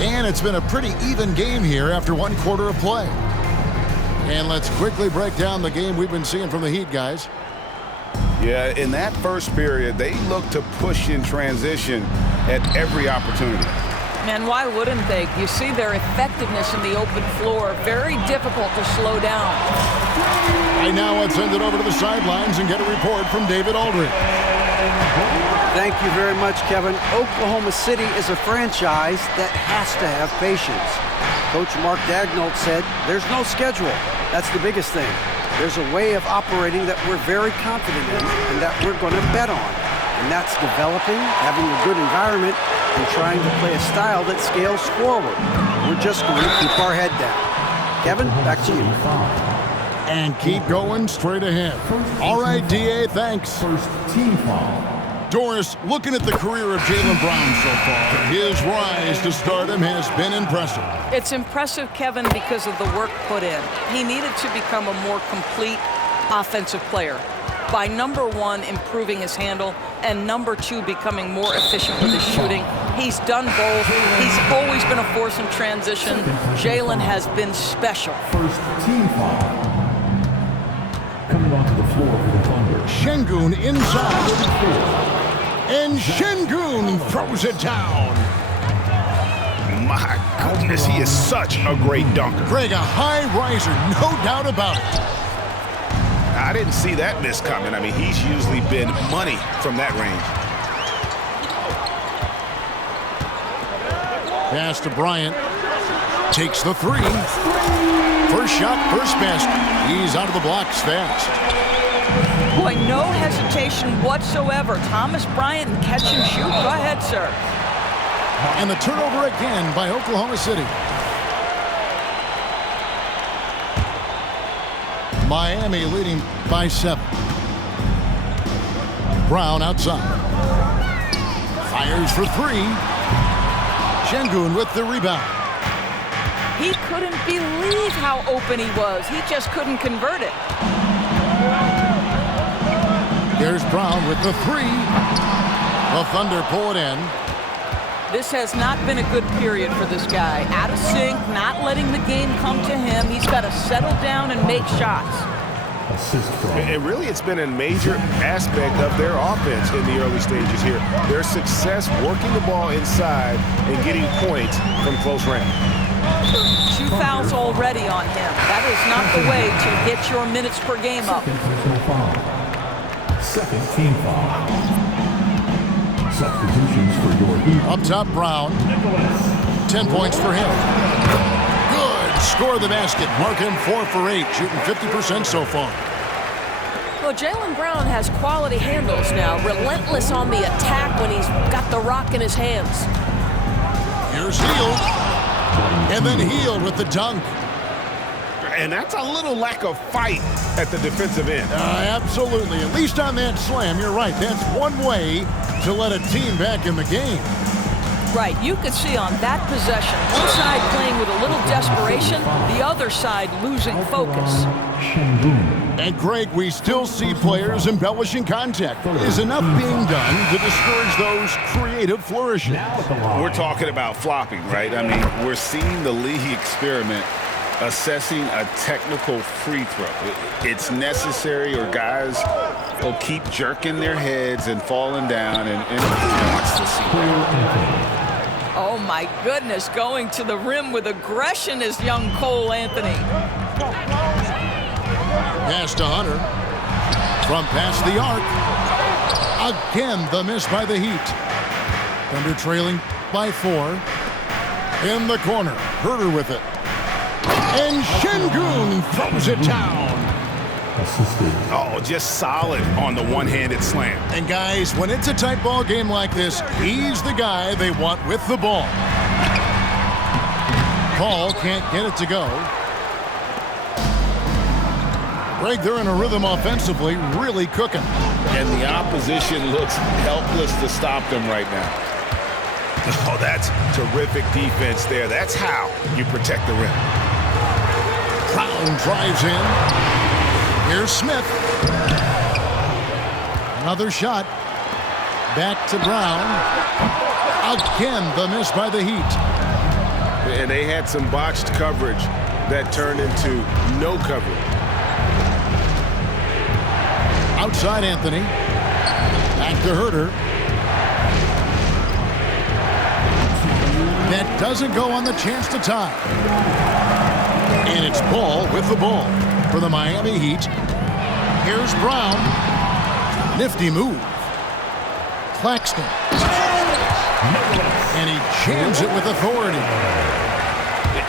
And it's been a pretty even game here after one quarter of play. And let's quickly break down the game we've been seeing from the Heat, guys. Yeah, in that first period, they looked to push in transition at every opportunity. And why wouldn't they? You see their effectiveness in the open floor. Very difficult to slow down. Right now, let's send it over to the sidelines and get a report from David Aldridge. Thank you very much, Kevin. Oklahoma City is a franchise that has to have patience. Coach Mark Daigneault said there's no schedule. That's the biggest thing. There's a way of operating that we're very confident in and that we're going to bet on. And that's developing, having a good environment, and trying to play a style that scales forward. We're just going to keep our head down. Kevin, back to you. And keep going straight ahead. All right, D.A., thanks. First team foul. Doris, looking at the career of Jaylen Brown so far, his rise to stardom has been impressive. It's impressive, Kevin, because of the work put in. He needed to become a more complete offensive player. By number one, improving his handle, and number two, becoming more efficient with his shooting. He's done both. He's always been a force in transition. Jaylen has been special. First team foul. Coming onto the floor for the Thunder. Şengün inside. And Şengün throws it down. My goodness, he is such a great dunker. Greg, a high riser, no doubt about it. I didn't see that miss coming. I mean, he's usually been money from that range. Pass to Bryant. Takes the three. First shot, first basket. He's out of the blocks fast. Boy, no hesitation whatsoever. Thomas Bryant and catch and shoot. Go ahead, sir. And the turnover again by Oklahoma City. Miami leading by 7. Brown outside. Fires for 3. Şengün with the rebound. He couldn't believe how open he was. He just couldn't convert it. There's Brown with the 3. The Thunder pull it in. This has not been a good period for this guy. Out of sync, not letting the game come to him. He's got to settle down and make shots. And really, it's been a major aspect of their offense in the early stages here. Their success working the ball inside and getting points from close range. 2 fouls already on him. That is not the way to get your minutes per game up. Second team foul. Substitutions for your Heat. Up top, Brown. 10 points for him. Good. Score the basket. Mark him 4 for 8, shooting 50% so far. Well, Jaylen Brown has quality handles now. Relentless on the attack when he's got the rock in his hands. Here's Hield. And then Hield with the dunk. And that's a little lack of fight at the defensive end. Absolutely. At least on that slam, you're right. That's one way to let a team back in the game. Right. You could see on that possession, one side playing with a little desperation, the other side losing focus. And Greg, we still see players embellishing contact. Is enough being done to discourage those creative flourishes? We're talking about flopping, right? I mean, we're seeing the league experiment assessing a technical free throw. It's necessary or guys will keep jerking their heads and falling down and wants to see that. Oh my goodness, going to the rim with aggression is young Cole Anthony. Pass to Hunter. From past the arc. Again, the miss by the Heat. Thunder trailing by 4. In the corner, Herter with it. And Şengün throws it down. Oh, just solid on the one-handed slam. And guys, when it's a tight ball game like this, he's the guy they want with the ball. Paul can't get it to go. Greg, they're in a rhythm offensively, really cooking. And the opposition looks helpless to stop them right now. Oh, that's terrific defense there. That's how you protect the rim. Brown drives in. Here's Smith. Another shot. Back to Brown. Again, the miss by the Heat. And they had some botched coverage that turned into no coverage. Outside Anthony. Back to Herter. That doesn't go on the chance to tie. And it's Ball with the ball for the Miami Heat. Here's Brown. Nifty move. Claxton. And he jams it with authority.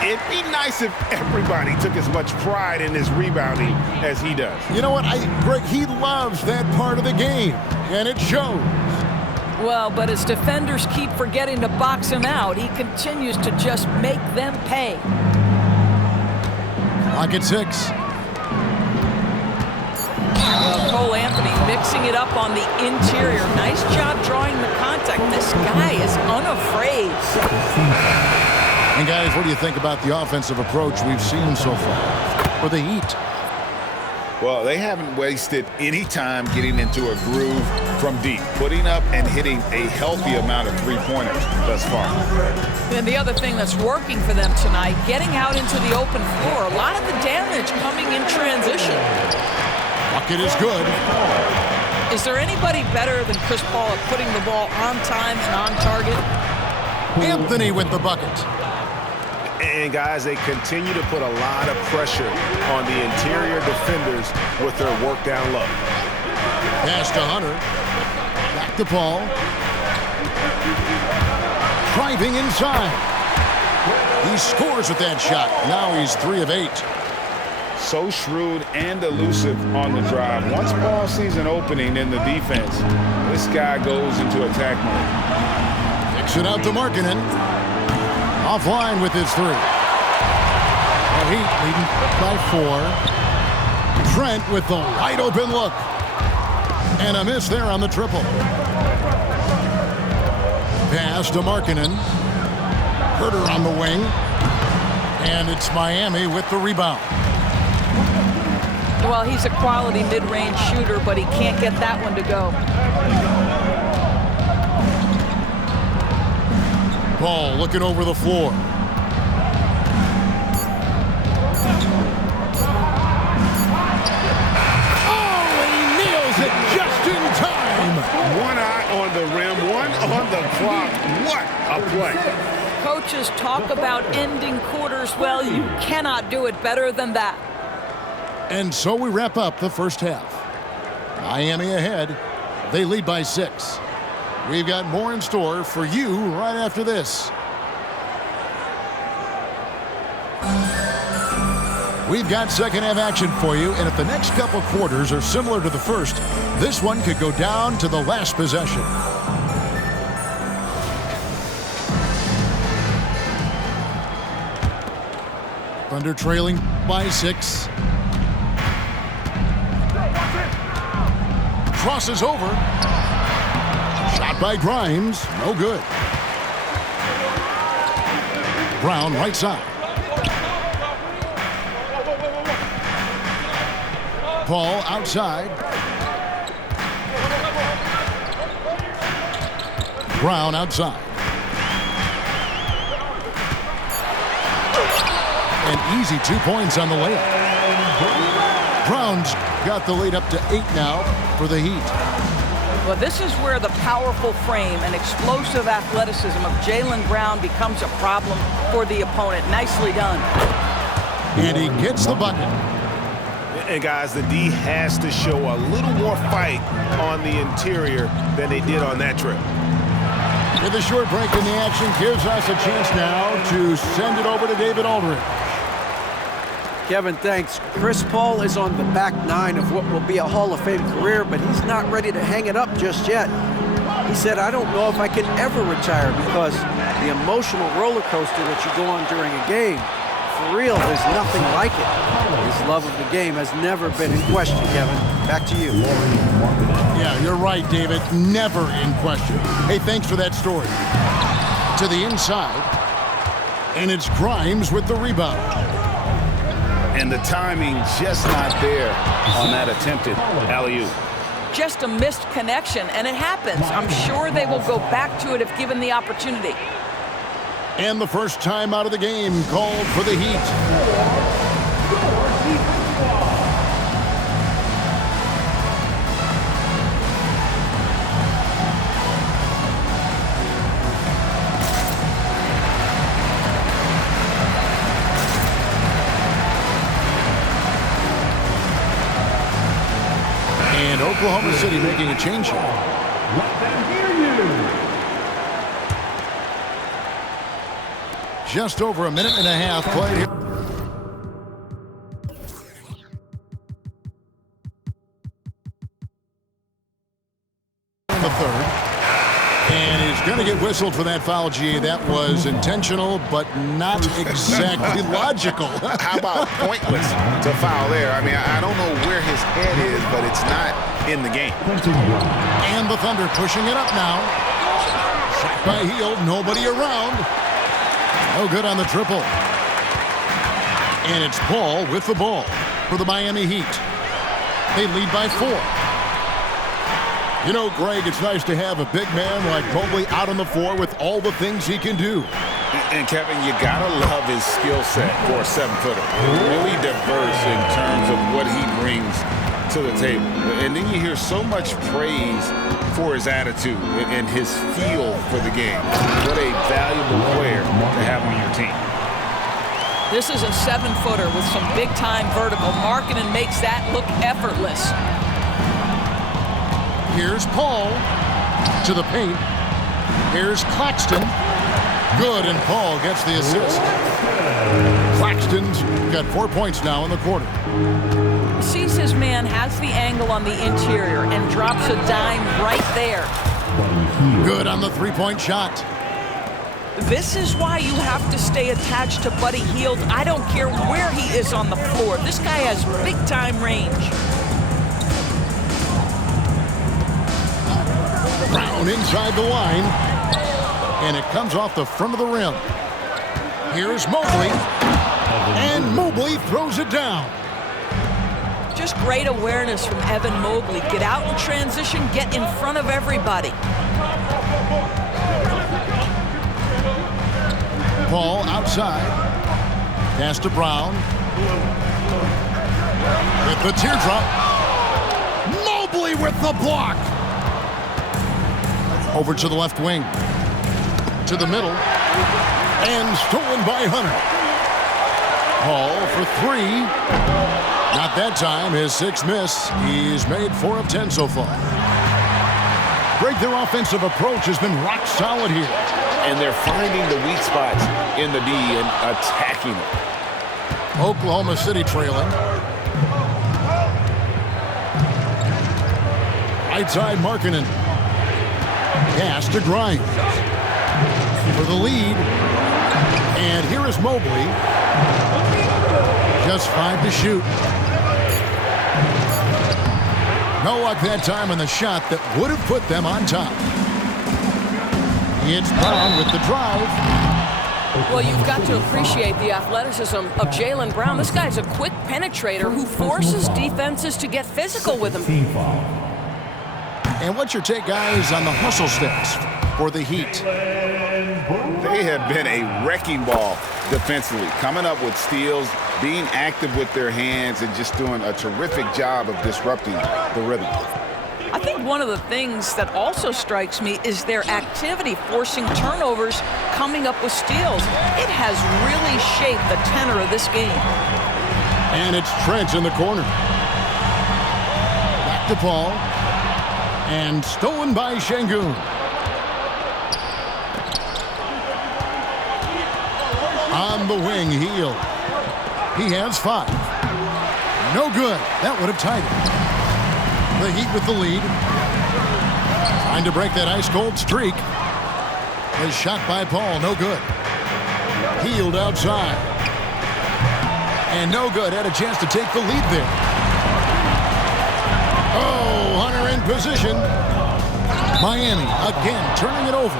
It'd be nice if everybody took as much pride in his rebounding as he does. You know what, Greg, he loves that part of the game, and it shows. Well, but as defenders keep forgetting to box him out, he continues to just make them pay. Clock at 6. Well, Cole Anthony mixing it up on the interior. Nice job drawing the contact. This guy is unafraid. And guys, what do you think about the offensive approach we've seen so far for the Heat? Well, they haven't wasted any time getting into a groove from deep, putting up and hitting a healthy amount of three-pointers thus far. And the other thing that's working for them tonight, getting out into the open floor. A lot of the damage coming in transition. Bucket is good. Is there anybody better than Chris Paul at putting the ball on time and on target? Anthony with the bucket. And guys, they continue to put a lot of pressure on the interior defenders with their work down low. Pass to Hunter. Back to Paul. Driving inside. He scores with that shot. Now he's 3 of 8. So shrewd and elusive on the drive. Once Paul sees an opening in the defense, this guy goes into attack mode. Kicks it out to Markkanen. Offline with his 3. The Heat leading by 4. Trent with the wide open look. And a miss there on the triple. Pass to Markkanen. Herter on the wing. And it's Miami with the rebound. Well, he's a quality mid-range shooter, but he can't get that one to go. Ball looking over the floor. Oh, he nails it just in time. One eye on the rim, one on the clock. What a play. Coaches talk about ending quarters. Well, you cannot do it better than that. And so we wrap up the first half. Miami ahead. They lead by 6. We've got more in store for you right after this. We've got second half action for you, and if the next couple quarters are similar to the first, this one could go down to the last possession. Thunder trailing by 6. Crosses over. Shot by Grimes. No good. Brown right side. Paul outside. Brown outside. An easy 2 points on the layup. Brown's got the lead up to 8 now for the Heat. Well, this is where the powerful frame and explosive athleticism of Jaylen Brown becomes a problem for the opponent. Nicely done. And he gets the bucket. And guys, the D has to show a little more fight on the interior than they did on that trip. With a short break in the action gives us a chance now to send it over to David Aldridge. Kevin, thanks. Chris Paul is on the back 9 of what will be a Hall of Fame career, but he's not ready to hang it up just yet. He said, I don't know if I can ever retire because the emotional roller coaster that you go on during a game, for real, there's nothing like it. His love of the game has never been in question, Kevin. Back to you. Yeah, you're right, David. Never in question. Hey, thanks for that story. To the inside, and it's Grimes with the rebound. And the timing just not there on that attempted alley-oop. Just a missed connection, and it happens. I'm sure they will go back to it if given the opportunity. And the first time out of the game called for the Heat. And Oklahoma City making a change here. Let them hear you. Just over a minute and a half played here. In the third. And he's going to get whistled for that foul, G. That was intentional, but not exactly logical. How about pointless to foul there? I mean, I don't know where his head is, but it's not in the game. And the Thunder pushing it up now. Shot by Hield, nobody around. No good on the triple. And it's Paul with the ball for the Miami Heat. They lead by 4. You know, Greg, it's nice to have a big man like Mobley out on the floor with all the things he can do. And Kevin, you gotta love his skill set for a 7-footer. Really diverse in terms of what he brings to the table. And then you hear so much praise for his attitude and his feel for the game. What a valuable player to have on your team. This is a 7-footer with some big-time vertical. Markkanen makes that look effortless. Here's Paul to the paint. Here's Claxton. Good, and Paul gets the assist. Claxton's got 4 points now in the quarter. Sees his man, has the angle on the interior, and drops a dime right there. Good on the three-point shot. This is why you have to stay attached to Buddy Hield. I don't care where he is on the floor. This guy has big-time range. Brown inside the line. And it comes off the front of the rim. Here's Mobley. And Mobley throws it down. Just great awareness from Evan Mobley. Get out in transition, get in front of everybody. Paul outside. Pass to Brown. With the teardrop. Mobley with the block. Over to the left wing. To the middle. And stolen by Hunter. Paul for 3. Not that time. His 6th miss. He's made 4 of 10 so far. Greg, their offensive approach has been rock solid here. And they're finding the weak spots in the D and attacking it. Oklahoma City trailing. Right side, Markkanen. Pass to Grimes. For the lead. And here is Mobley. Just 5 to shoot. No luck that time on the shot that would have put them on top. It's Brown with the drive. Well, you've got to appreciate the athleticism of Jaylen Brown. This guy's a quick penetrator who forces defenses to get physical with him. And what's your take, guys, on the hustle stats for the Heat? They have been a wrecking ball defensively, coming up with steals, being active with their hands, and just doing a terrific job of disrupting the rhythm. I think one of the things that also strikes me is their activity, forcing turnovers, coming up with steals. It has really shaped the tenor of this game. And it's Trent in the corner. Back to Paul. And stolen by Şengün. On the wing, Hield. He has 5. No good. That would have tied it. The Heat with the lead. Trying to break that ice-cold streak. His shot by Paul, no good. Hield outside. And no good. Had a chance to take the lead there. Oh, Hunter in position. Miami again turning it over.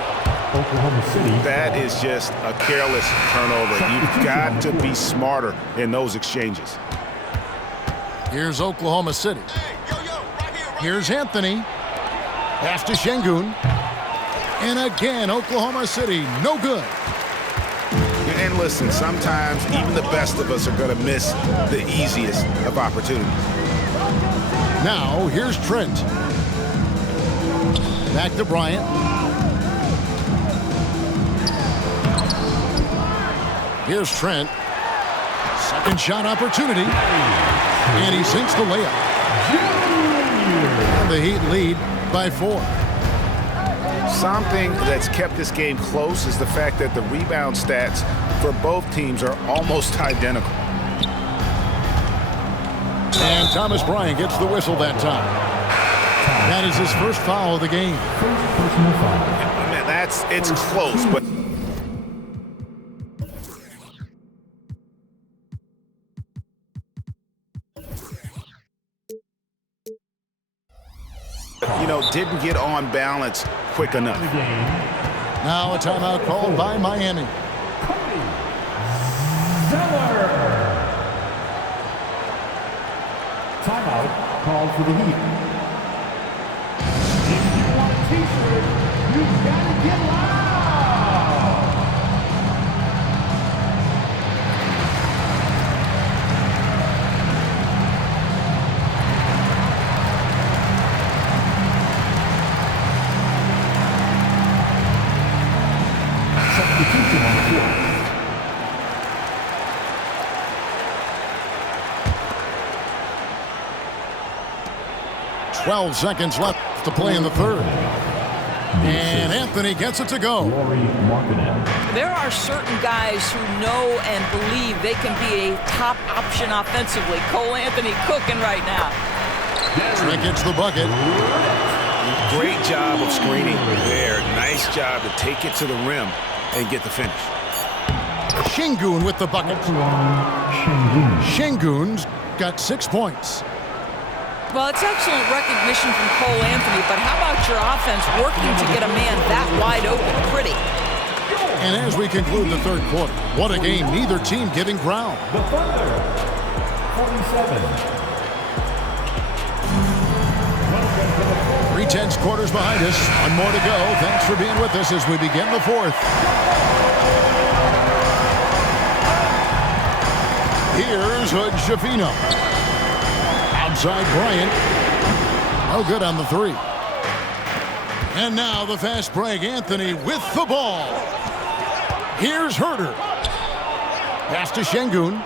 Oklahoma City. That is just a careless turnover. You've got to be smarter in those exchanges. Here's Oklahoma City. Here's Anthony. Pass to Şengün. And again, Oklahoma City, no good. And listen, sometimes even the best of us are going to miss the easiest of opportunities. Now, here's Trent. Back to Bryant. Here's Trent. Second shot opportunity. And he sinks the layup. And the Heat lead by 4. Something that's kept this game close is the fact that the rebound stats for both teams are almost identical. And Thomas Bryant gets the whistle that time. That is his first foul of the game. Man, it's close, but didn't get on balance quick enough. Now a timeout called by Miami. Timeout called for the Heat. If you want a t-shirt, you've got to get loud. Substitution on the floor. 12 seconds left to play in the third. And Anthony gets it to go. There are certain guys who know and believe they can be a top option offensively. Cole Anthony cooking right now. Trent gets the bucket. Great job of screening there. Nice job to take it to the rim and get the finish. Şengün with the bucket. Şengün's got 6 points. Well, it's excellent recognition from Cole Anthony, but how about your offense working to get a man that wide open? Pretty. And as we conclude the third quarter, what a game. Neither team getting ground. The Thunder, 47. 3/10 quarters behind us. One more to go. Thanks for being with us as we begin the fourth. Here's Hood Schifino. Outside Bryant. No good on the three. And now the fast break. Anthony with the ball. Here's Herter. Pass to Şengün.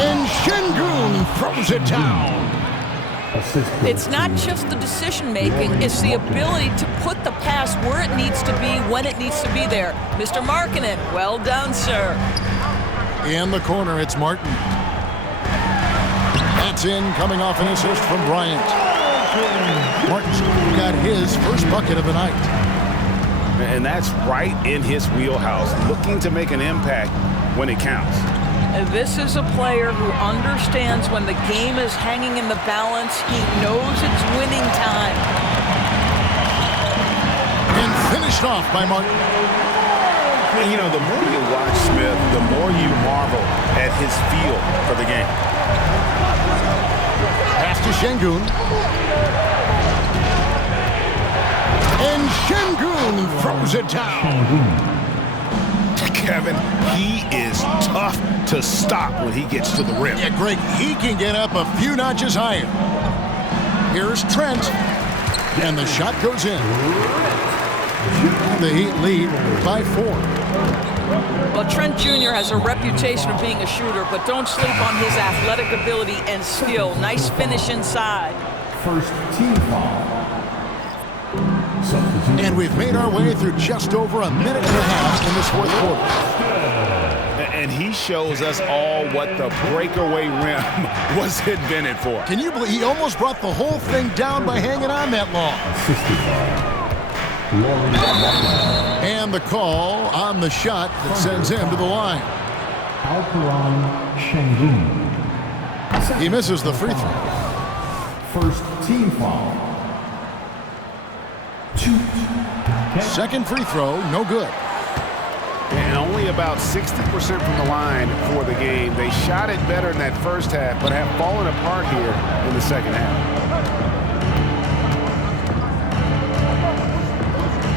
And Şengün throws it down. It's not just the decision-making, it's the ability to put the pass where it needs to be, when it needs to be there. Mr. Markkanen, well done, sir. In the corner, it's Martin. That's in, coming off an assist from Bryant. Martin's got his first bucket of the night. And that's right in his wheelhouse, looking to make an impact when it counts. This is a player who understands when the game is hanging in the balance. He knows it's winning time. And finished off by Martin. You know, the more you watch Smith, the more you marvel at his feel for the game. Pass to Şengün. And Şengün throws it down. Kevin, he is tough to stop when he gets to the rim. Yeah, Greg, he can get up a few notches higher. Here's Trent. And the shot goes in. The Heat lead by 4. Well, Trent Jr. has a reputation of being a shooter, but don't sleep on his athletic ability and skill. Nice finish inside. First team foul. And we've made our way through just over a minute and a half in this fourth quarter. And he shows us all what the breakaway rim was invented for. Can you believe he almost brought the whole thing down by hanging on that long? And the call on the shot that sends him to the line. Alperen Şengün. He misses the free throw. First team foul. 2. Second free throw, no good. And only about 60% from the line for the game. They shot it better in that first half, but have fallen apart here in the second half.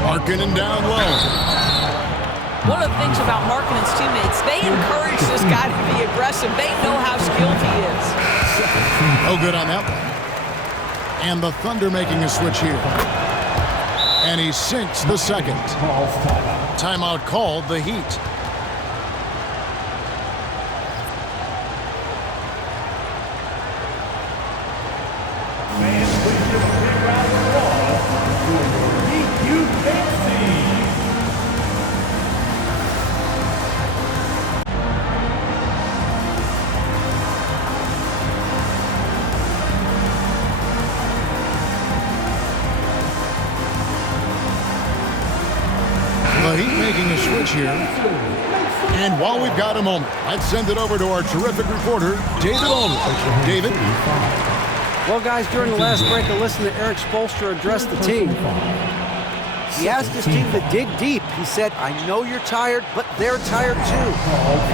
Markkanen down low. One of the things about Markkanen's teammates, they encourage this guy to be aggressive. They know how skilled he is. No good on that one. And the Thunder making a switch here. And he sinks the second. Timeout called the Heat. The Heat making a switch here. And while we've got a moment, let's send it over to our terrific reporter, David Aldridge. David? Well, guys, during the last break, I listened to Eric Spoelstra address the team. He asked his team to dig deep. He said, I know you're tired, but they're tired too.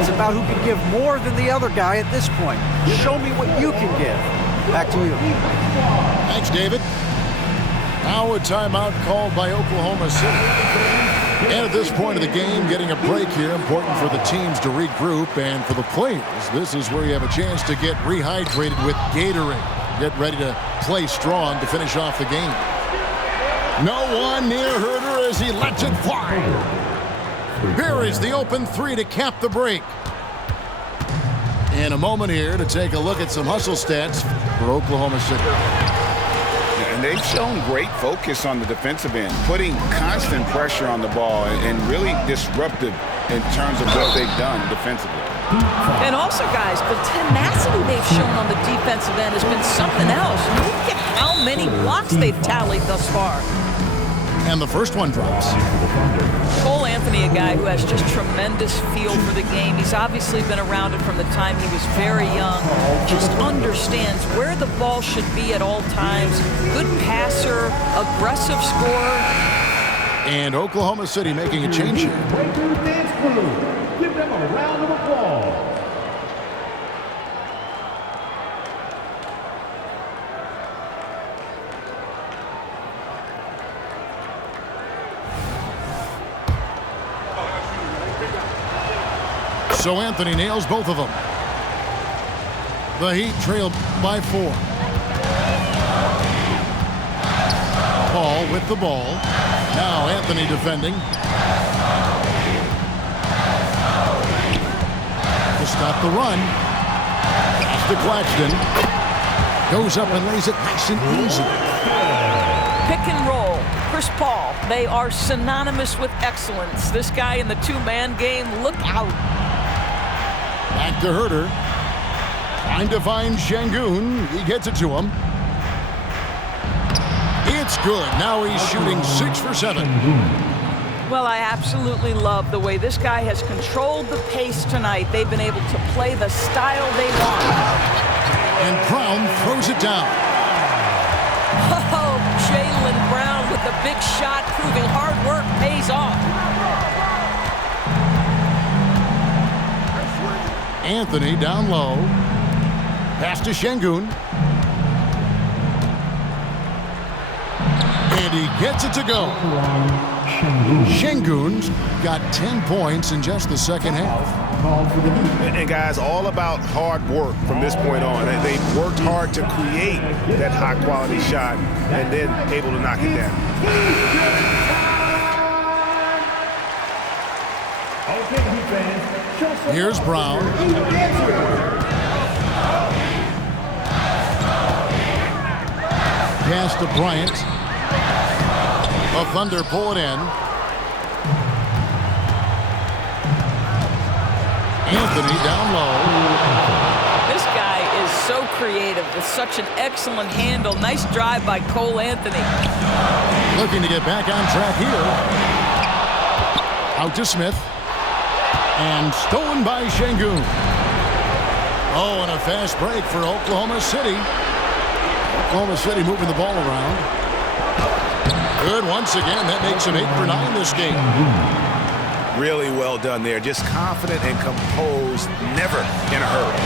It's about who can give more than the other guy at this point. Show me what you can give. Back to you. Thanks, David. Now a timeout called by Oklahoma City. And at this point of the game, getting a break here, important for the teams to regroup, and for the players, this is where you have a chance to get rehydrated with Gatorade. Get ready to play strong to finish off the game. No one near Herder as he lets it fly. Here is the open three to cap the break. In a moment here to take a look at some hustle stats for Oklahoma City. And they've shown great focus on the defensive end, putting constant pressure on the ball and really disruptive in terms of what they've done defensively. And also, guys, the tenacity they've shown on the defensive end has been something else. Look at how many blocks they've tallied thus far. And the first one drops. Cole Anthony, a guy who has just tremendous feel for the game. He's obviously been around it from the time he was very young. Just understands where the ball should be at all times. Good passer, aggressive scorer. And Oklahoma City making a change here. Give them a round of applause. So Anthony nails both of them. The Heat trail by 4. Paul with the ball. Now Anthony defending. To stop the run. Pass to Claxton. Goes up and lays it nice and easy. Pick and roll. Chris Paul. They are synonymous with excellence. This guy in the two-man game, look out. Back to Herder. Trying to find Şengün. He gets it to him. It's good. Now he's shooting 6 for 7. Well, I absolutely love the way this guy has controlled the pace tonight. They've been able to play the style they want. And Brown throws it down. Oh, Jaylen Brown with the big shot, proving hard work pays off. Anthony down low. Pass to Şengün. And he gets it to go. Şengün's got 10 points in just the second half. And guys, all about hard work from this point on. They've worked hard to create that high-quality shot and then able to knock it down. Here's Brown. Pass to Bryant. The Thunder pull it in. Anthony down low. This guy is so creative with such an excellent handle. Nice drive by Cole Anthony. Looking to get back on track here. Out to Smith. And stolen by Şengün. Oh, and a fast break for Oklahoma City. Oklahoma City moving the ball around. Good once again. That makes him 8 for 9 this game. Really well done there. Just confident and composed, never in a hurry.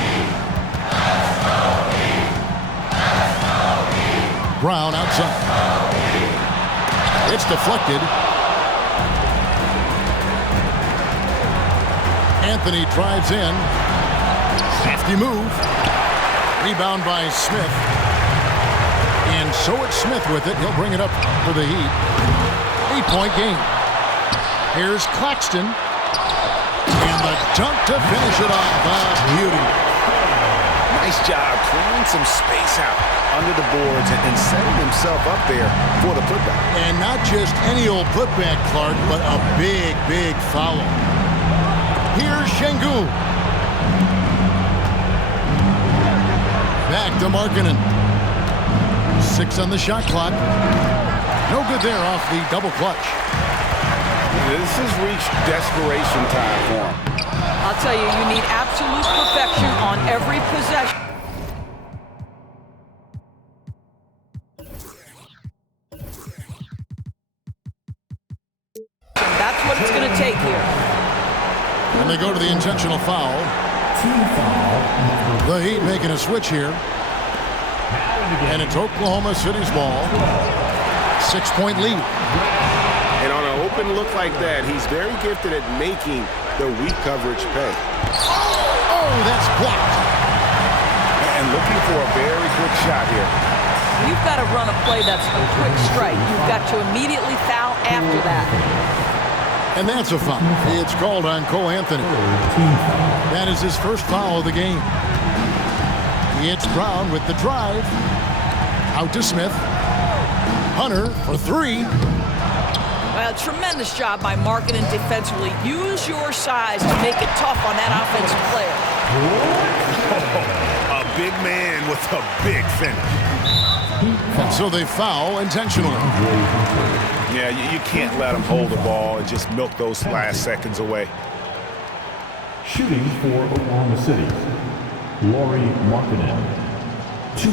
Brown outside. It's deflected. Anthony drives in. Safety move. Rebound by Smith. And so it's Smith with it. He'll bring it up for the Heat. 8-point game. Here's Claxton. And the dunk to finish it off. Beauty. Nice job clearing some space out under the boards and setting himself up there for the putback. And not just any old putback, Clark, but a big, big foul. Here's Şengün. Back to Markkanen. 6 on the shot clock. No good there off the double clutch. This has reached desperation time for him. I'll tell you, you need absolute perfection on every possession. That's what it's going to take here. And they go to the intentional foul. The Heat making a switch here. And it's Oklahoma City's ball. 6-point lead. And on an open look like that, he's very gifted at making the weak coverage pay. Oh, that's blocked. And looking for a very quick shot here. You've got to run a play that's a quick strike. You've got to immediately foul after that. And that's a foul. It's called on Cole Anthony. That is his first foul of the game. It's Brown with the drive. Out to Smith. Hunter for 3. Well, tremendous job by Markkanen defensively. Use your size to make it tough on that offensive player. A big man with a big finish. And so they foul intentionally. Yeah, you can't let him hold the ball and just milk those last seconds away. Shooting for Oklahoma City, Lauri Markkanen. 2.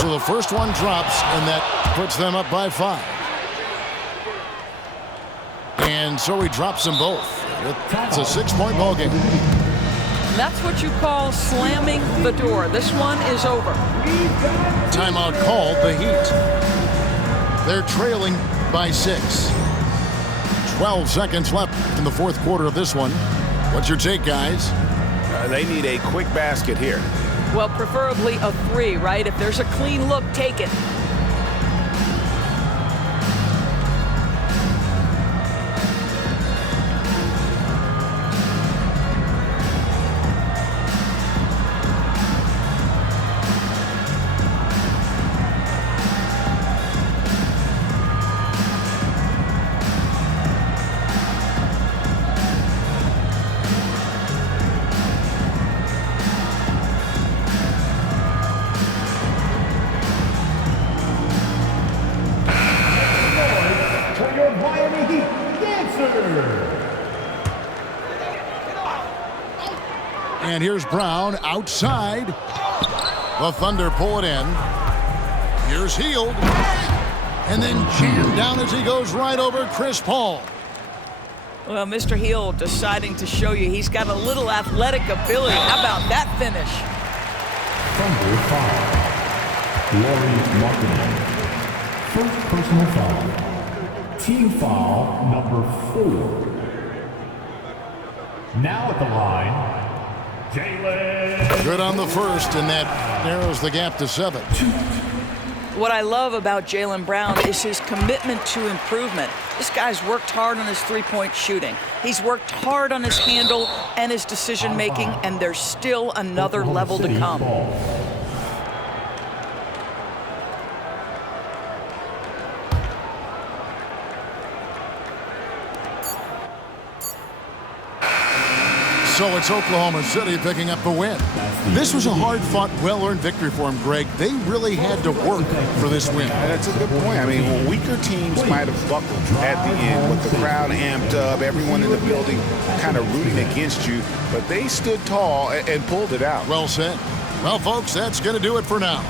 So the first one drops, and that puts them up by 5. And so he drops them both. It's a 6-point ball game. That's what you call slamming the door. This one is over. Timeout called the Heat. They're trailing by 6. 12 seconds left in the fourth quarter of this one. What's your take, guys? They need a quick basket here. Well, preferably a 3, right? If there's a clean look, take it. And here's Brown outside. The Thunder pull it in. Here's Hield. And then jammed down as he goes right over Chris Paul. Well, Mr. Hield deciding to show you he's got a little athletic ability. How about that finish? Thunder foul. Lauri Markkanen. First personal foul. Team foul number 4. Now at the line, Jaylen. Good on the first, and that narrows the gap to 7. What I love about Jaylen Brown is his commitment to improvement. This guy's worked hard on his three-point shooting. He's worked hard on his handle and his decision-making, and there's still another level to come. So it's Oklahoma City picking up the win. This was a hard-fought, well-earned victory for them, Greg. They really had to work for this win. That's a good point. I mean, weaker teams might have buckled at the end with the crowd amped up, everyone in the building kind of rooting against you, but they stood tall and pulled it out. Well said. Well, folks, that's going to do it for now.